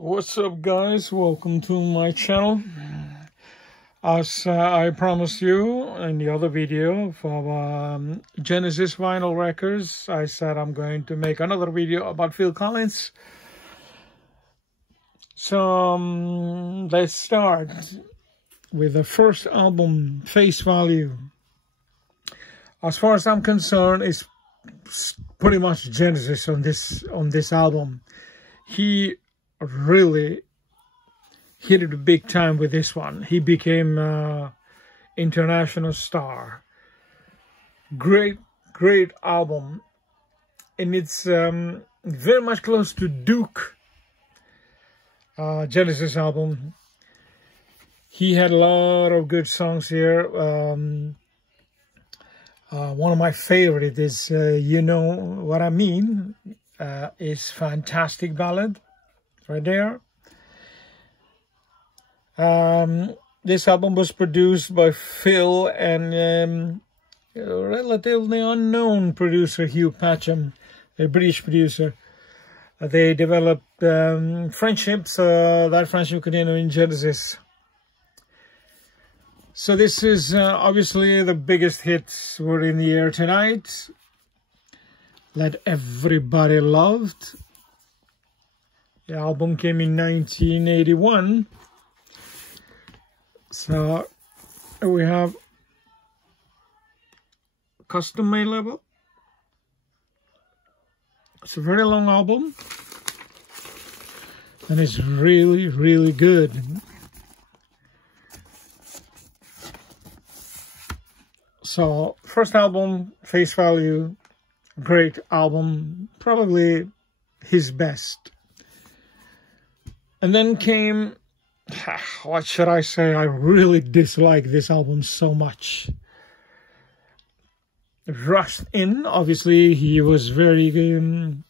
What's up, guys? Welcome to my channel. As I promised you in the other video for Genesis vinyl records, I said I'm going to make another video about Phil Collins. So let's start with the first album, Face Value. As far as I'm concerned, it's pretty much Genesis on this album. He really hit it big time with this one. He became an international star. Great album, and it's very much close to Duke Genesis album. He had a lot of good songs here. One of my favorite is You Know What I Mean. Is Fantastic Ballad right there. This album was produced by Phil and a relatively unknown producer, Hugh Patcham, a British producer. They developed friendships. That friendship continued in Genesis. So this is obviously the biggest hits were in the air tonight. That everybody loved. The album came in 1981. So we have custom made label. It's a very long album, and it's really good. So first album, Face Value, great album, probably his best. And then came, what should I say, I really dislike this album so much. Rushed In, obviously he was very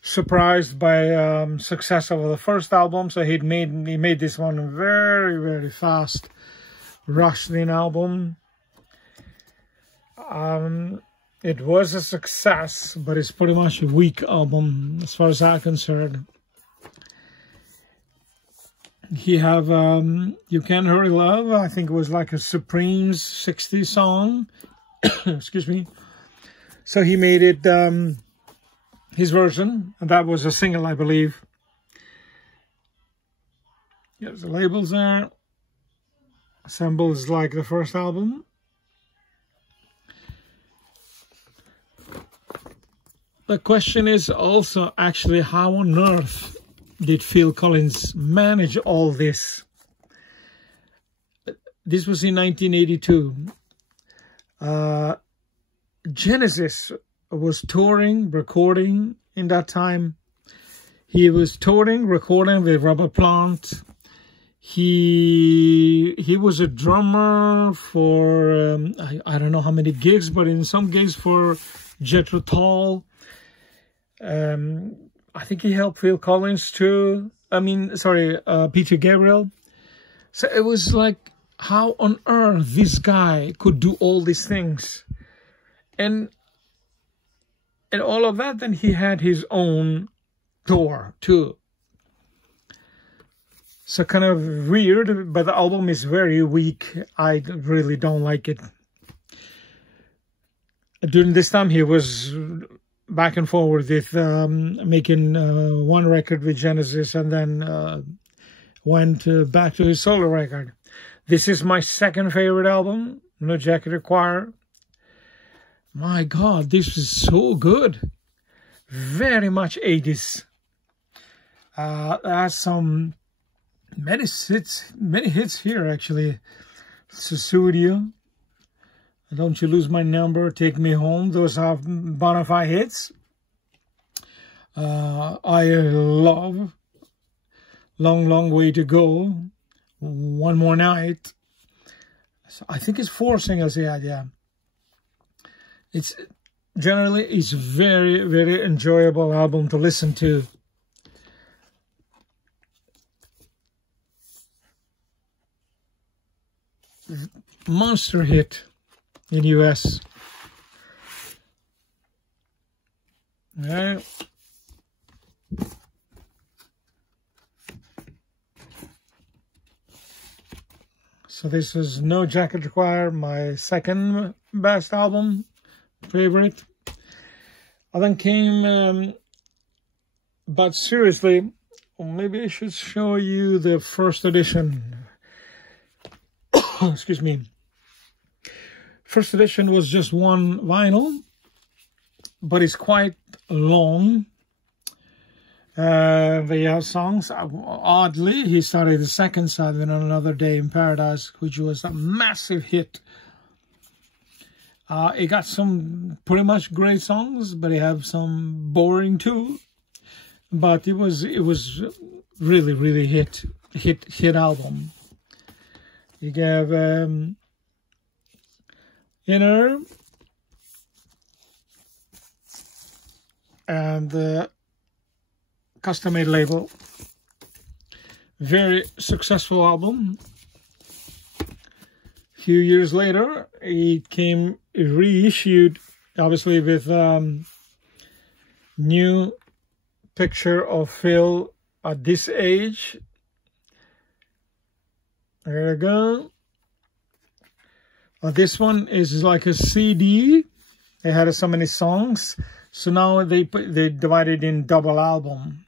surprised by success of the first album, so he made this one very fast. Rushed In album. It was a success, but it's pretty much a weak album as far as I'm concerned. He have You Can't Hurry Love. I think it was like a Supremes 60s song. Excuse me. So he made it his version, and that was a single, I believe. There's the labels there. Assembles like the first album. The question is also actually, how on earth did Phil Collins manage all this? This was in 1982. Genesis was touring, recording in that time. He was touring, recording with Robert Plant. He was a drummer for, I don't know how many gigs, but in some gigs for Jethro Tull. I think he helped Phil Collins too. Peter Gabriel. So it was like, how on earth this guy could do all these things? And all of that, then he had his own tour too. So kind of weird, but the album is very weak. I really don't like it. During this time, he was back and forward with making one record with Genesis, and then went back to his solo record. This is my second favorite album, No Jacket Required. My God, this is so good. Very much 80s. Has some many hits here actually. Sussudio, Don't You Lose My Number, Take Me Home. Those are bona fide hits. I love Long Way to Go, One More Night. So I think it's 4 singles he had, yeah. It's very enjoyable album to listen to. Monster hit in US. Right. So this is No Jacket Required, my second best album, favorite. And then came, but seriously, maybe I should show you the first edition. Excuse me. First edition was just one vinyl, but it's quite long. They have songs. Oddly, he started the second side on Another Day in Paradise, which was a massive hit. It got some pretty much great songs, but it had some boring too. But it was really hit album. You gave Inner and the custom-made label. Very successful album. A few years later, it came reissued, obviously with new picture of Phil at this age. There you go. This one is like a CD. They had so many songs, so now they divided in double album.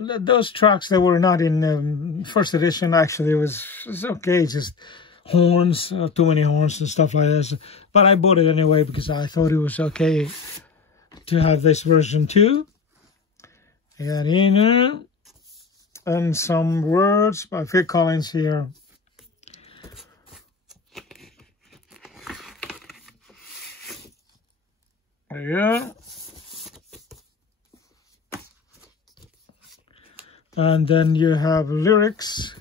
Those tracks that were not in first edition, actually, it was okay, just horns, too many horns and stuff like this. But I bought it anyway because I thought it was okay to have this version too. I got Inner and some words by Phil Collins here. There you go. And then you have lyrics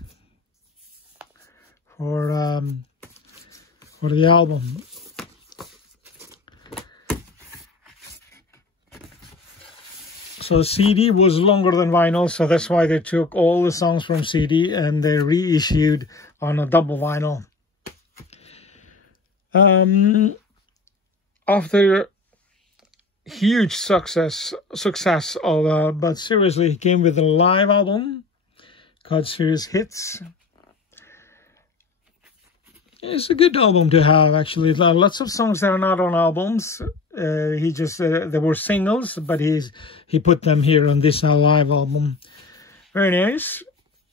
for the album. So CD was longer than vinyl, so that's why they took all the songs from CD and they reissued on a double vinyl. After huge success of but seriously, he came with a live album called Serious Hits. It's a good album to have, actually. Lots of songs that are not on albums. He just they were singles, but he put them here on this live album. Very nice.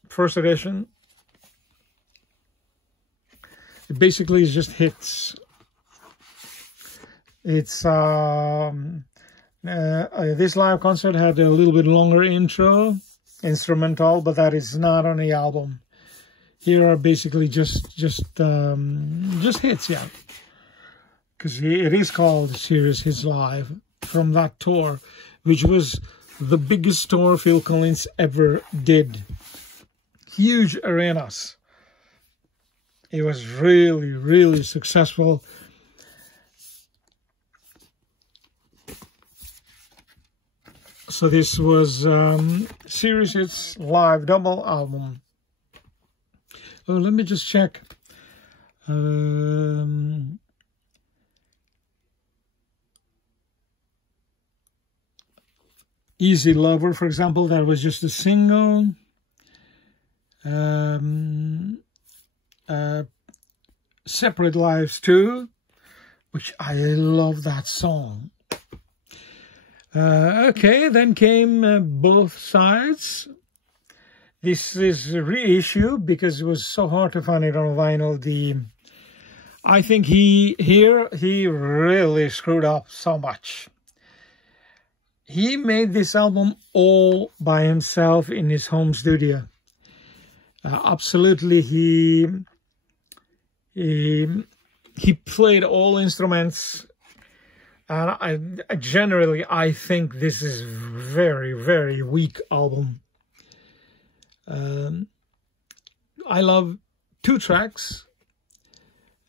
First edition. It basically is just hits. It's this live concert had a little bit longer intro, instrumental, but that is not on the album. Here are basically just hits, yeah. Because it is called Serious Hits Live from that tour, which was the biggest tour Phil Collins ever did. Huge arenas. It was really successful. So this was Serious Hits Live double album. Oh, let me just check. Easy Lover, for example, that was just a single. Separate Lives too, which I love that song. Okay, then came Both Sides. This is a reissue because it was so hard to find it on vinyl. I think he really screwed up so much. He made this album all by himself in his home studio. Absolutely, he played all instruments. And I think this is very weak album. I love two tracks.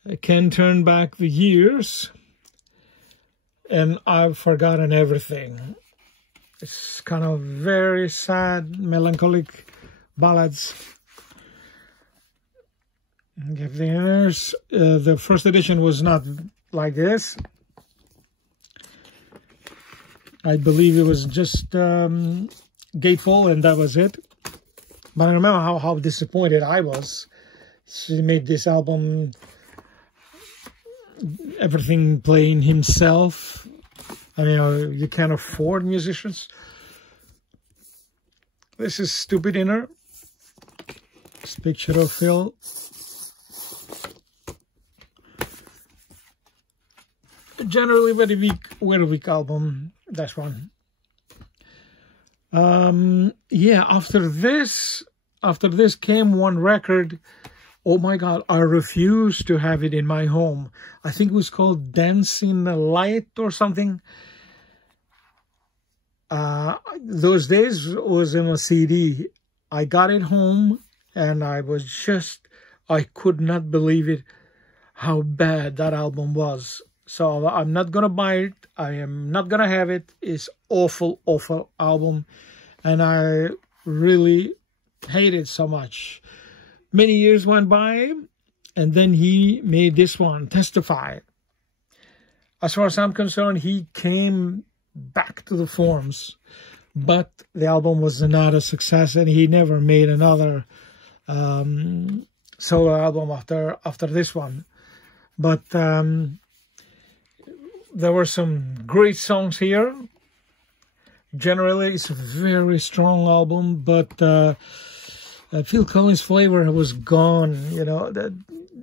I Can Turn Back the Years and I've Forgotten Everything. It's kind of very sad, melancholic ballads. Give the others. The first edition was not like this. I believe it was just Gatefold, and that was it. But I remember how disappointed I was. She made this album, everything playing himself. I mean, you can't afford musicians. This is Stupid Inner. This picture of Phil. Generally very weak album. That's one. Yeah, after this came one record. Oh my God, I refused to have it in my home. I think it was called Dancing Light or something. Those days it was in a CD. I got it home and I could not believe it, how bad that album was. So I'm not going to buy it. I am not going to have it. It's awful, awful album. And I really hate it so much. Many years went by, and then he made this one, Testify. As far as I'm concerned, he came back to the forms, but the album was not a success, and he never made another solo album after this one. But there were some great songs here. Generally, it's a very strong album, but Phil Collins' flavor was gone. You know,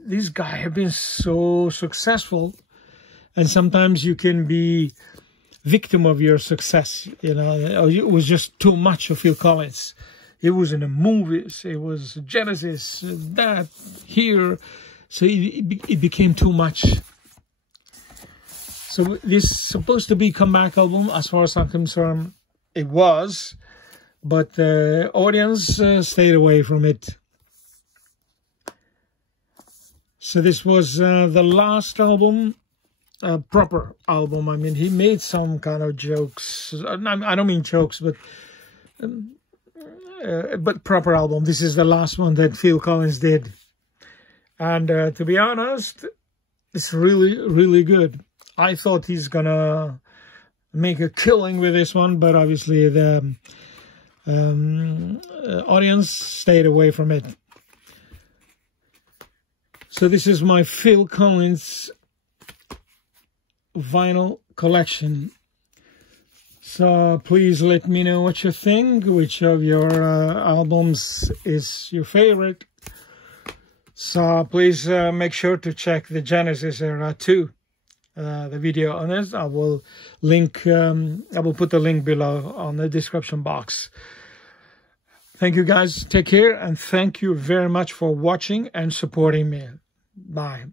these guys have been so successful, and sometimes you can be victim of your success. You know, it was just too much of Phil Collins. It was in the movies, it was Genesis, that, here. So it became too much. So this is supposed to be a comeback album, as far as I'm concerned. It was, but the audience stayed away from it. So this was the last album, proper album. I mean, he made some kind of jokes. I don't mean jokes, but proper album. This is the last one that Phil Collins did. And to be honest, it's really, really good. I thought he's gonna make a killing with this one, but obviously the audience stayed away from it. So this is my Phil Collins vinyl collection. So please let me know what you think, which of your albums is your favorite. So please make sure to check the Genesis era too. The video on this, I will link. I will put the link below on the description box. Thank you guys. Take care, and thank you very much for watching and supporting me. Bye.